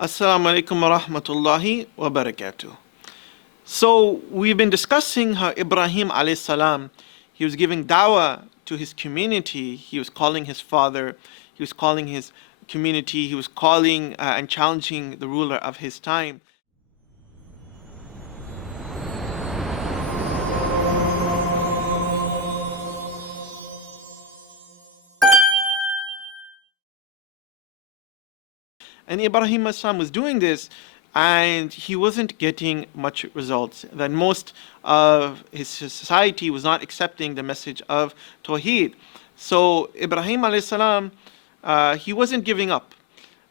Assalamu alaikum wa rahmatullahi wa barakatuh. So we've been discussing how Ibrahim alayhi salam, he was giving dawah to his community. He was calling his father, he was calling his community, he was calling and challenging the ruler of his time. And Ibrahim as-salam was doing this, and he wasn't getting much results. That most of his society was not accepting the message of Tawheed. So Ibrahim alayhi salam, he wasn't giving up,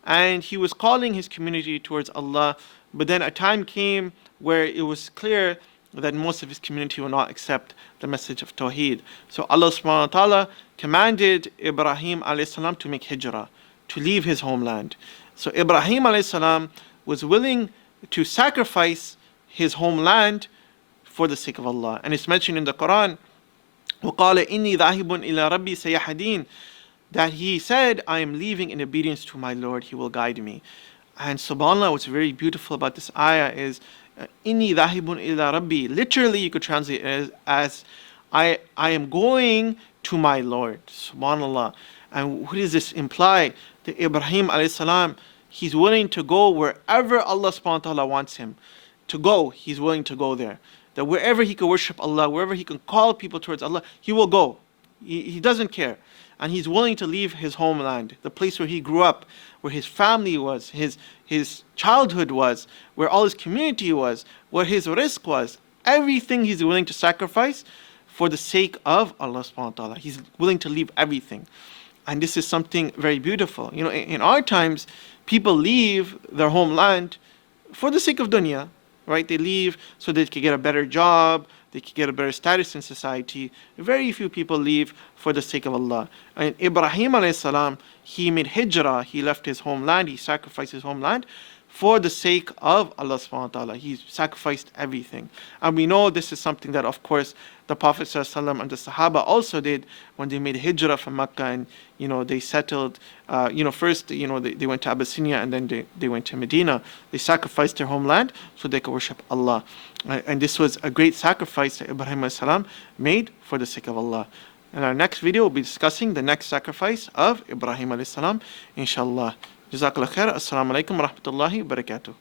and he was calling his community towards Allah. But then a time came where it was clear that most of his community will not accept the message of Tawheed. So Allah subhanahu wa ta'ala commanded Ibrahim alayhi salam to make hijrah, to leave his homeland. So Ibrahim alayhi salam was willing to sacrifice his homeland for the sake of Allah. And it's mentioned in the Quran, وَقَالَ إِنِّي ذَاهِبٌ إِلَىٰ رَبِّي سَيَهْدِينَ, that he said, I am leaving in obedience to my Lord, he will guide me. And subhanAllah, what's very beautiful about this ayah is, إِنِّي ذَاهِبٌ إِلَىٰ رَبِّي. Literally, you could translate it as I am going to my Lord. Subhanallah. And what does this imply? That Ibrahim alayhi salam, he's willing to go wherever Allah subhanahu wa ta'ala wants him to go. He's willing to go there. That wherever he can worship Allah, wherever he can call people towards Allah, he will go. He doesn't care. And he's willing to leave his homeland, the place where he grew up, where his family was, his childhood was, where all his community was, where his rizq was. Everything he's willing to sacrifice for the sake of Allah subhanahu wa ta'ala. He's willing to leave everything. And this is something very beautiful. You know, in our times, people leave their homeland for the sake of dunya, right? They leave so they can get a better job, they can get a better status in society. Very few people leave for the sake of Allah. And Ibrahim alayhi salam, he made hijrah, he left his homeland, he sacrificed his homeland for the sake of Allah subhanahu wa ta'ala. He sacrificed everything. And we know this is something that, of course, the Prophet ﷺ and the Sahaba also did when they made hijrah from Mecca, and they settled, first they went to Abyssinia, and then they went to Medina. They sacrificed their homeland so they could worship Allah. And this was a great sacrifice that Ibrahim as-salam made for the sake of Allah. In our next video, we'll be discussing the next sacrifice of Ibrahim as-salam, inshallah. Jazakallah khair. Assalamu alaikum wa rahmatullahi wa barakatuh.